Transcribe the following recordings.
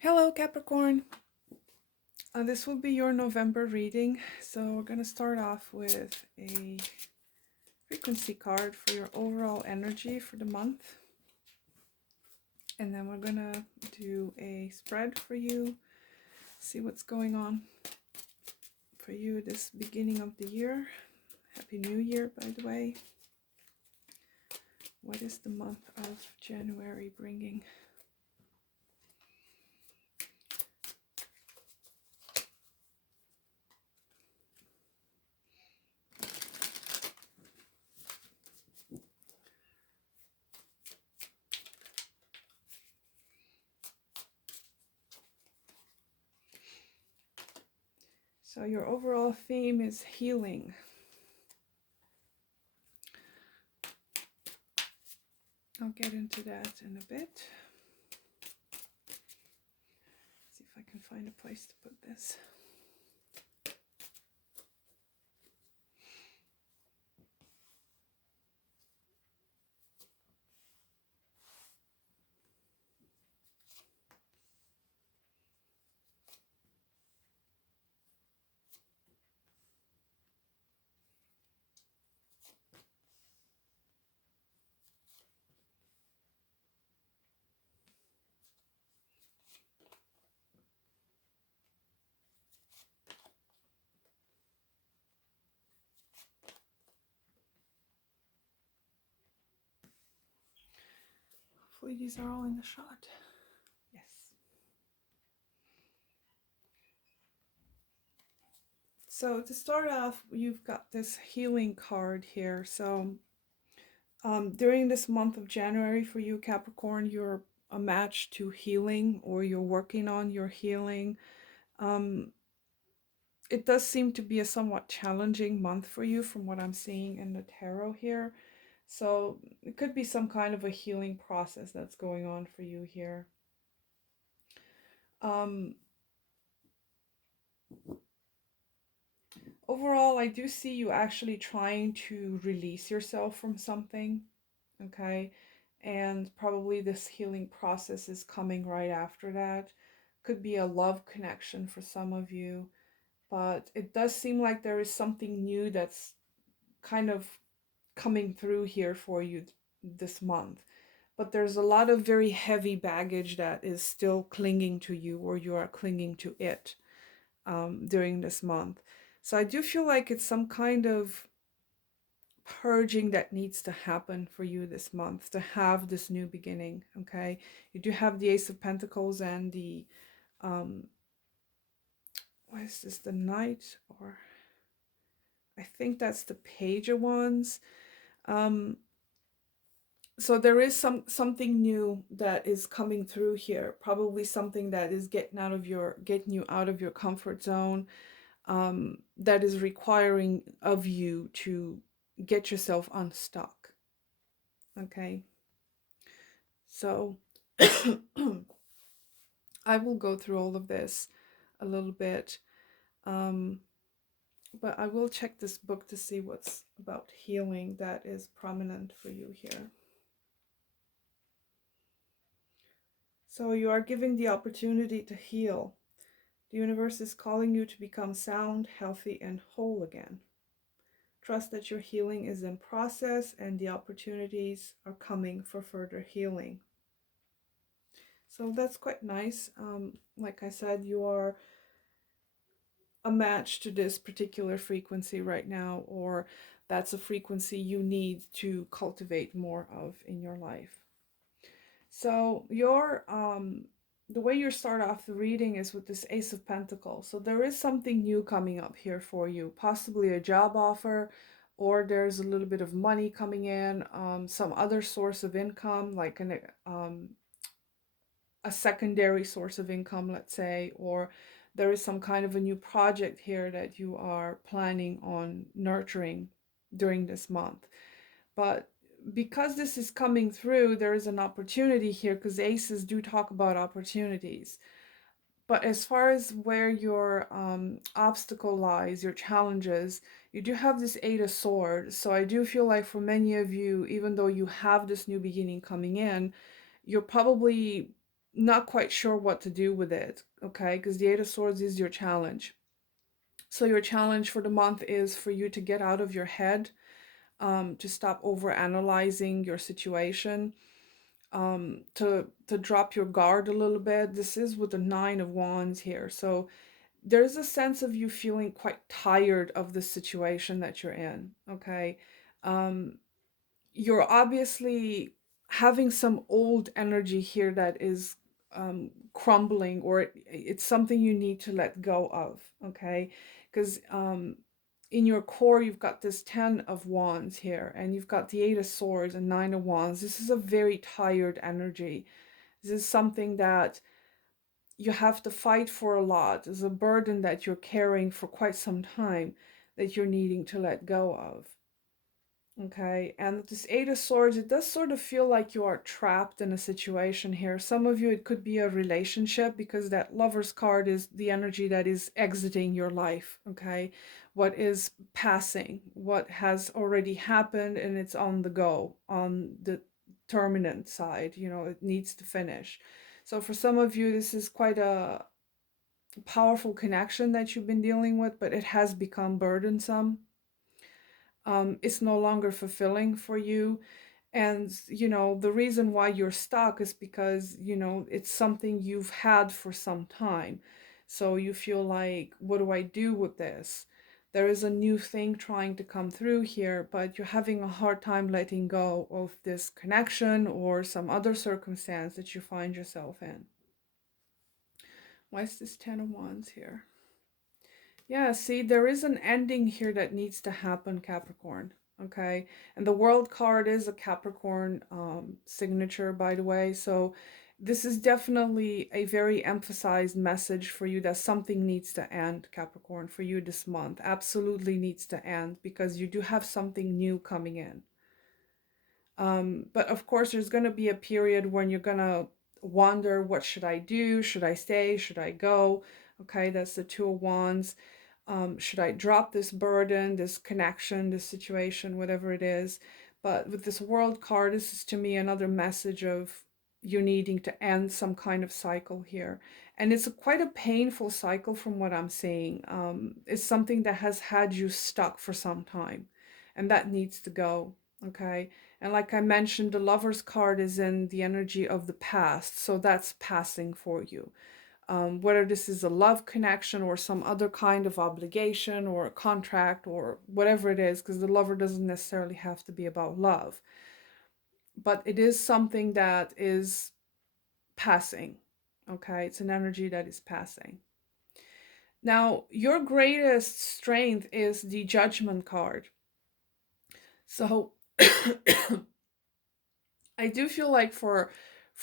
Hello, Capricorn. This will be your November reading. So, we're going to start off with a frequency card for your overall energy for the month. And then we're going to do a spread for you, see what's going on for you this beginning of the year. Happy New Year, by the way. What is the month of January bringing? So, your overall theme is healing. I'll get into that in a bit. See if I can find a place to put this. Hopefully these are all in the shot. Yes. So to start off, you've got this healing card here. So during this month of January for you, Capricorn, you're a match to healing, or you're working on your healing. Um, it does seem to be a somewhat challenging month for you from what I'm seeing in the tarot here. So it could be some kind of a healing process that's going on for you here. Um, Overall, I do see you actually trying to release yourself from something, okay? And probably this healing process is coming right after that. Could be a love connection for some of you, but it does seem like there is something new that's kind of coming through here for you this month. But there's a lot of very heavy baggage that is still clinging to you, or you are clinging to it during this month. So I do feel like it's some kind of purging that needs to happen for you this month to have this new beginning. Okay, you do have the Ace of Pentacles and the what is this, the Knight, or I think that's the Page of Wands. So there is something new that is coming through here, probably something that is getting you out of your comfort zone, that is requiring of you to get yourself unstuck. Okay, so I will go through all of this a little bit, um, but I will check this book to see what's about healing that is prominent for you here. So you are giving the opportunity to heal. The universe is calling you to become sound, healthy, and whole again. Trust that your healing is in process and the opportunities are coming for further healing. So that's quite nice. Like I said, you are a match to this particular frequency right now, or that's a frequency you need to cultivate more of in your life. So your the way you start off the reading is with this Ace of Pentacles. So there is something new coming up here for you, possibly a job offer, or there's a little bit of money coming in, some other source of income, like a secondary source of income, let's say, or there is some kind of a new project here that you are planning on nurturing during this month. But because this is coming through, there is an opportunity here, because aces do talk about opportunities. But as far as where your obstacle lies, your challenges, you do have this Eight of Swords. So I do feel like for many of you, even though you have this new beginning coming in, you're probably not quite sure what to do with it, okay? Because the Eight of Swords is your challenge. So your challenge for the month is for you to get out of your head, to stop over analyzing your situation, to drop your guard a little bit. This is with the Nine of Wands here. So there's a sense of you feeling quite tired of the situation that you're in, okay? Um, you're obviously having some old energy here that is crumbling, or it's something you need to let go of, okay? Because in your core, you've got this 10 of Wands here, and you've got the Eight of Swords and Nine of Wands. This is a very tired energy. This is something that you have to fight for a lot. It's a burden that you're carrying for quite some time that you're needing to let go of. Okay, and this Eight of Swords, it does sort of feel like you are trapped in a situation here. Some of you, it could be a relationship, because that Lover's card is the energy that is exiting your life, okay? What is passing, what has already happened, and it's on the go, on the terminant side, you know, it needs to finish. So for some of you, this is quite a powerful connection that you've been dealing with, but it has become burdensome. It's no longer fulfilling for you. And, you know, the reason why you're stuck is because, you know, it's something you've had for some time. So you feel like, what do I do with this? There is a new thing trying to come through here, but you're having a hard time letting go of this connection or some other circumstance that you find yourself in. Why is this 10 of Wands here? Yeah, see, there is an ending here that needs to happen, Capricorn. Okay, and the World card is a Capricorn signature, by the way. So this is definitely a very emphasized message for you that something needs to end, Capricorn, for you this month. Absolutely needs to end, because you do have something new coming in. But of course, there's going to be a period when you're going to wonder, what should I do? Should I stay? Should I go? Okay, that's the Two of Wands. Should I drop this burden, this connection, this situation, whatever it is? But with this World card, this is to me another message of you needing to end some kind of cycle here. And it's quite a painful cycle from what I'm seeing. It's something that has had you stuck for some time, and that needs to go, okay? And like I mentioned, the Lover's card is in the energy of the past, so that's passing for you. Whether this is a love connection or some other kind of obligation or a contract or whatever it is, because the lover doesn't necessarily have to be about love. But it is something that is passing, okay? It's an energy that is passing. Now, your greatest strength is the Judgment card. So I do feel like for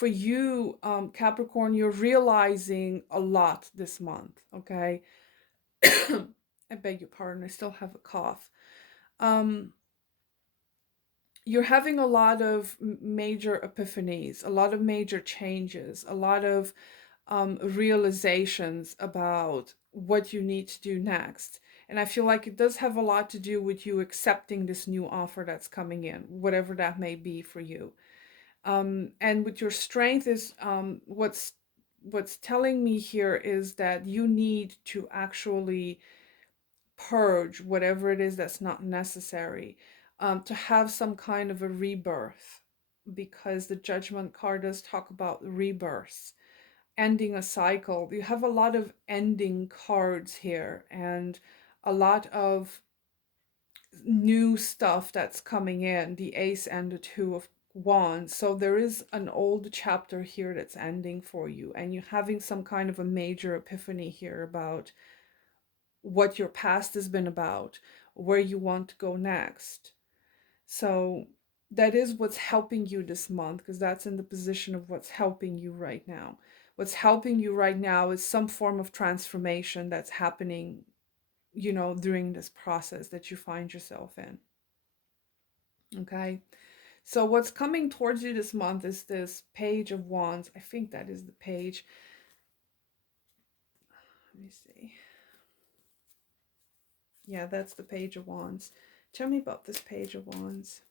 you, Capricorn, you're realizing a lot this month, okay? I beg your pardon, I still have a cough. Um, you're having a lot of major epiphanies, a lot of major changes, a lot of realizations about what you need to do next. And I feel like it does have a lot to do with you accepting this new offer that's coming in, whatever that may be for you. And with your strength is what's telling me here is that you need to actually purge whatever it is that's not necessary, to have some kind of a rebirth, because the Judgment card does talk about rebirths, ending a cycle. You have a lot of ending cards here, and a lot of new stuff that's coming in, the Ace and the Two of Wands. So there is an old chapter here that's ending for you, and you're having some kind of a major epiphany here about what your past has been about, where you want to go next. So that is what's helping you this month, because that's in the position of what's helping you right now. What's helping you right now is some form of transformation that's happening, you know, during this process that you find yourself in. Okay. So what's coming towards you this month is this Page of Wands. I think that is the page. Let me see. Yeah, that's the Page of Wands. Tell me about this Page of Wands.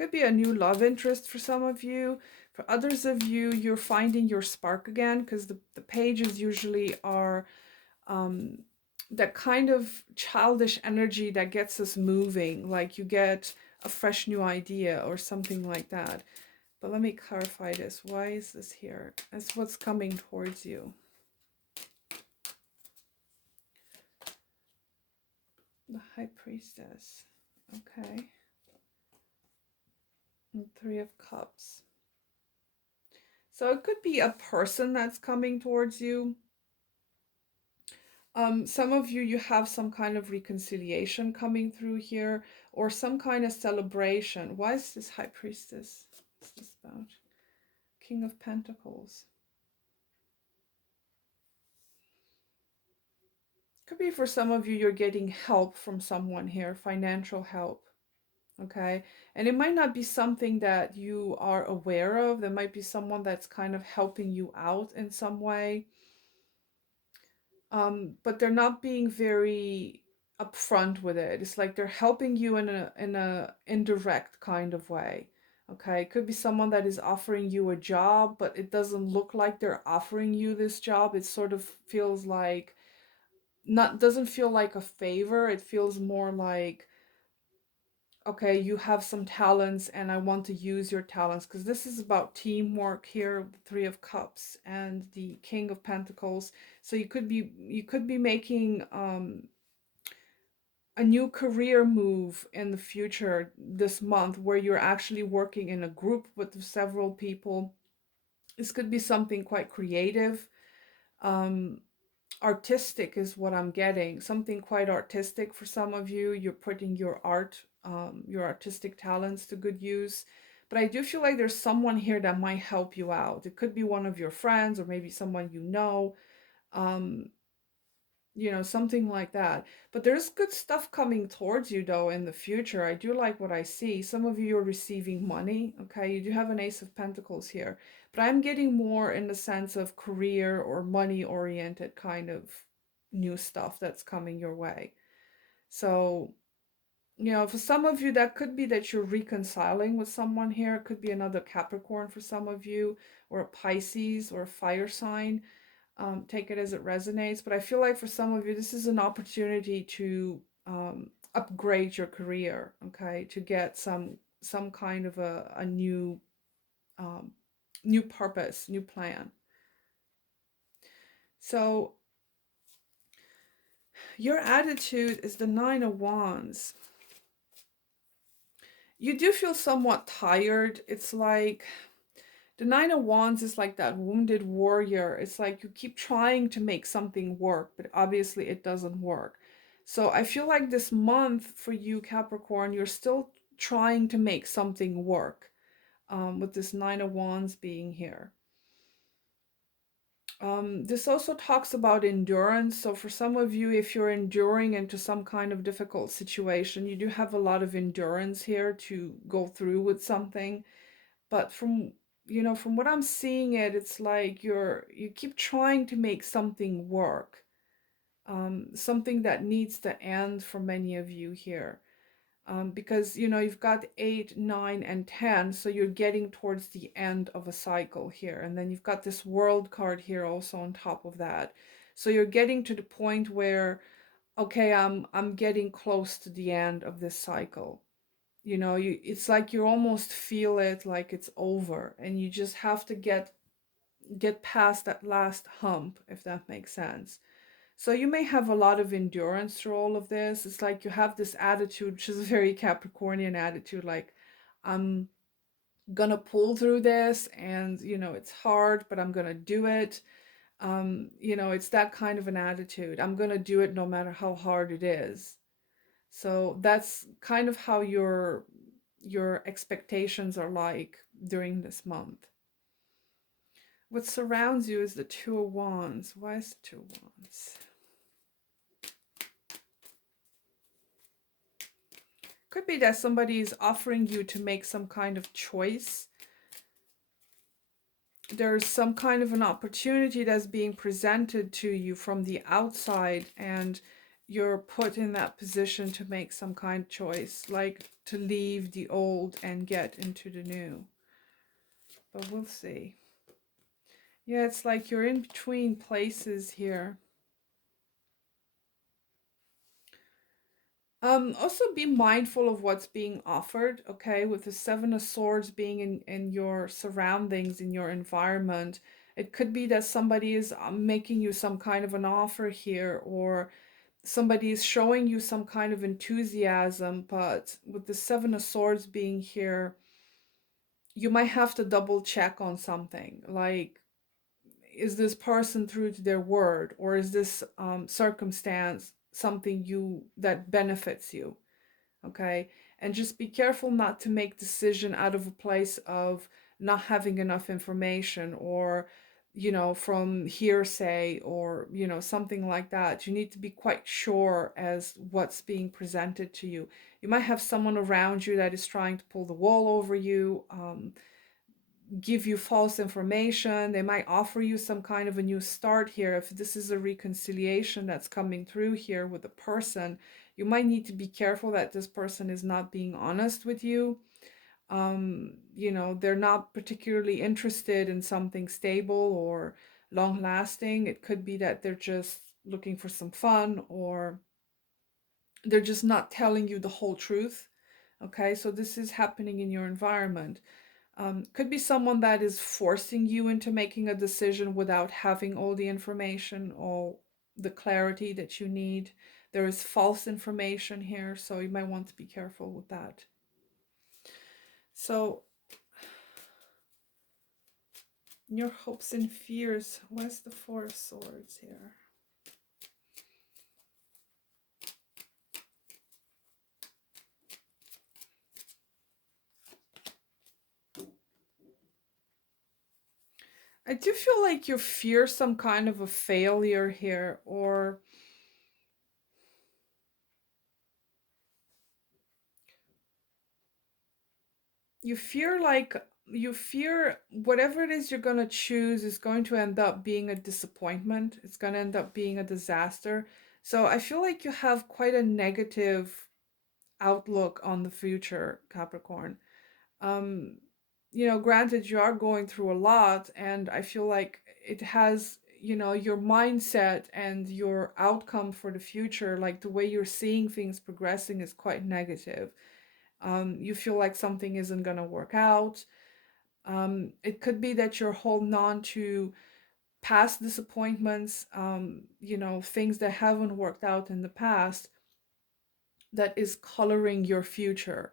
Could be a new love interest for some of you. For others of you, you're finding your spark again, because the pages usually are that kind of childish energy that gets us moving, like you get a fresh new idea or something like that. But let me clarify this. Why is this here? That's what's coming towards you. The High Priestess. Okay. And Three of Cups. So it could be a person that's coming towards you. Some of you have some kind of reconciliation coming through here, or some kind of celebration. Why is this High Priestess? What's this about? King of Pentacles. Could be for some of you, you're getting help from someone here, financial help. Okay. And it might not be something that you are aware of. There might be someone that's kind of helping you out in some way. But they're not being very upfront with it. It's like they're helping you in a indirect kind of way. Okay, it could be someone that is offering you a job, but it doesn't look like they're offering you this job. It sort of feels like not doesn't feel like a favor. It feels more like, okay, you have some talents and I want to use your talents, because this is about teamwork here, the Three of Cups and the King of Pentacles. So you could be making a new career move in the future this month, where you're actually working in a group with several people. This could be something quite creative. Um, Artistic is what I'm getting. Something quite artistic for some of you. You're putting your art, your artistic talents to good use. But I do feel like there's someone here that might help you out. It could be one of your friends, or maybe someone you know. Um, something like that. But there's good stuff coming towards you though in the future. I do like what I see. Some of you are receiving money. Okay, you do have an Ace of Pentacles here, but I'm getting more in the sense of career or money oriented kind of new stuff that's coming your way. So, for some of you, that could be that you're reconciling with someone here. It could be another Capricorn for some of you, or a Pisces, or a fire sign. Take it as it resonates. But I feel like for some of you, this is an opportunity to upgrade your career, okay, to get some kind of a um, new purpose, new plan. So your attitude is the Nine of Wands. You do feel somewhat tired. It's like the Nine of Wands is like that wounded warrior. It's like you keep trying to make something work, but obviously it doesn't work. So I feel like this month for you, Capricorn, you're still trying to make something work, with this Nine of Wands being here. This also talks about endurance. So for some of you, if you're enduring into some kind of difficult situation, you do have a lot of endurance here to go through with something. But from what I'm seeing, it's like you keep trying to make something work, something that needs to end for many of you here, because you've got 8, 9, and 10, so you're getting towards the end of a cycle here, and then you've got this World card here also on top of that. So you're getting to the point where, okay, I'm getting close to the end of this cycle. It's like you almost feel it like it's over, and you just have to get past that last hump, if that makes sense. So you may have a lot of endurance through all of this. It's like you have this attitude, which is a very Capricornian attitude, like, I'm gonna pull through this, and it's hard, but I'm gonna do it. It's that kind of an attitude. I'm gonna do it no matter how hard it is. So that's kind of how your expectations are like during this month. What surrounds you is the Two of Wands. Why is the Two of Wands? Could be that somebody is offering you to make some kind of choice. There's some kind of an opportunity that's being presented to you from the outside, and you're put in that position to make some kind of choice, like to leave the old and get into the new. But we'll see. Yeah, it's like you're in between places here. Also be mindful of what's being offered, okay? With the Seven of Swords being in your surroundings, in your environment, it could be that somebody is making you some kind of an offer here, or somebody is showing you some kind of enthusiasm, but with the Seven of Swords being here, you might have to double check on something. Like, is this person true to their word, or is this circumstance something you that benefits you? Okay, and just be careful not to make decision out of a place of not having enough information, or from hearsay, or something like that. You need to be quite sure as what's being presented to you. You might have someone around you that is trying to pull the wool over you, give you false information. They might offer you some kind of a new start here. If this is a reconciliation that's coming through here with a person, you might need to be careful that this person is not being honest with you. They're not particularly interested in something stable or long lasting. It could be that they're just looking for some fun, or they're just not telling you the whole truth. Okay, so this is happening in your environment. Could be someone that is forcing you into making a decision without having all the information or the clarity that you need. There is false information here, so you might want to be careful with that. So, your hopes and fears. Where's the Four of Swords here? I do feel like you fear some kind of a failure here, or you fear whatever it is you're going to choose is going to end up being a disappointment. It's going to end up being a disaster. So I feel like you have quite a negative outlook on the future, Capricorn. Um, Granted, you are going through a lot, and I feel like it has, your mindset and your outcome for the future, like the way you're seeing things progressing, is quite negative. You feel like something isn't going to work out. It could be that you're holding on to past disappointments, things that haven't worked out in the past, that is coloring your future,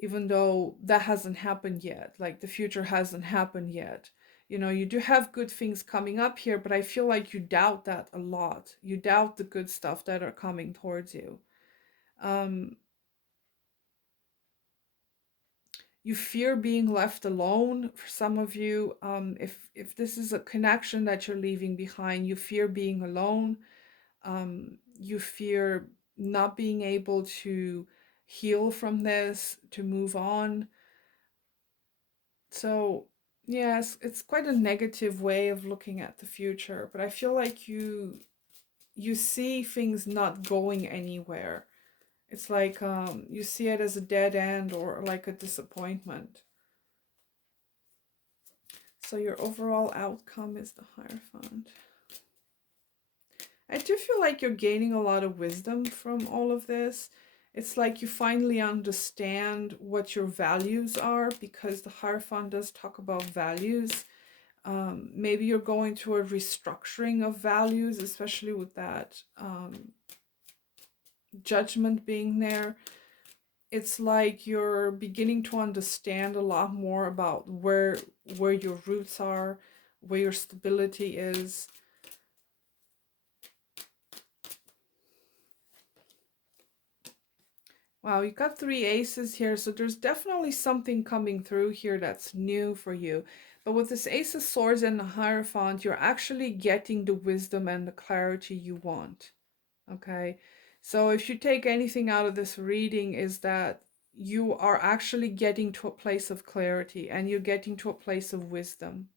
even though that hasn't happened yet. Like, the future hasn't happened yet. You do have good things coming up here, but I feel like you doubt that a lot. You doubt the good stuff that are coming towards you. Um, you fear being left alone. For some of you, if this is a connection that you're leaving behind, you fear being alone. You fear not being able to heal from this, to move on. So yes, it's quite a negative way of looking at the future, but I feel like you see things not going anywhere. It's like, you see it as a dead end, or like a disappointment. So your overall outcome is the Hierophant. I do feel like you're gaining a lot of wisdom from all of this. It's like you finally understand what your values are, because the Hierophant does talk about values. Maybe you're going through a restructuring of values, especially with that Judgment being there. It's like you're beginning to understand a lot more about where your roots are, where your stability is. Wow, you got 3 aces here, so there's definitely something coming through here that's new for you. But with this Ace of Swords and the Hierophant, you're actually getting the wisdom and the clarity you want. Okay, so if you take anything out of this reading, is that you are actually getting to a place of clarity, and you're getting to a place of wisdom.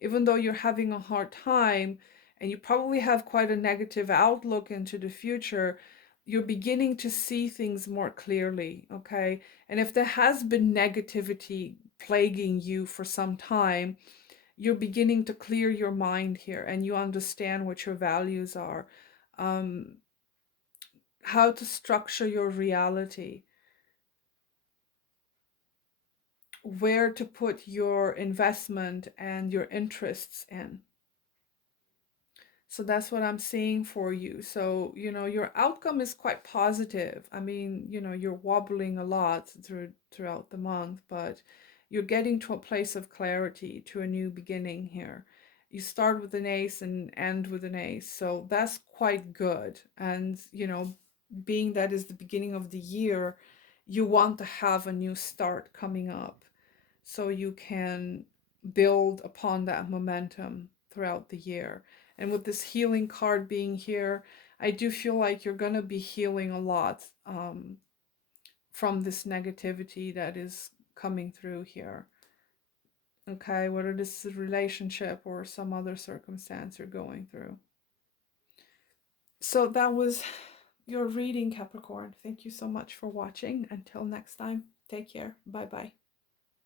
Even though you're having a hard time, and you probably have quite a negative outlook into the future, you're beginning to see things more clearly, okay? And if there has been negativity plaguing you for some time, you're beginning to clear your mind here, and you understand what your values are, um, how to structure your reality, where to put your investment and your interests in. So that's what I'm seeing for you. So, your outcome is quite positive. I mean, you're wobbling a lot throughout the month, but you're getting to a place of clarity, to a new beginning here. You start with an ace and end with an ace. So that's quite good. And, being that is the beginning of the year, you want to have a new start coming up so you can build upon that momentum throughout the year. And with this healing card being here, I do feel like you're going to be healing a lot from this negativity that is coming through here. Okay, whether this is a relationship or some other circumstance you're going through. So that was your reading, Capricorn. Thank you so much for watching. Until next time, take care. Bye bye.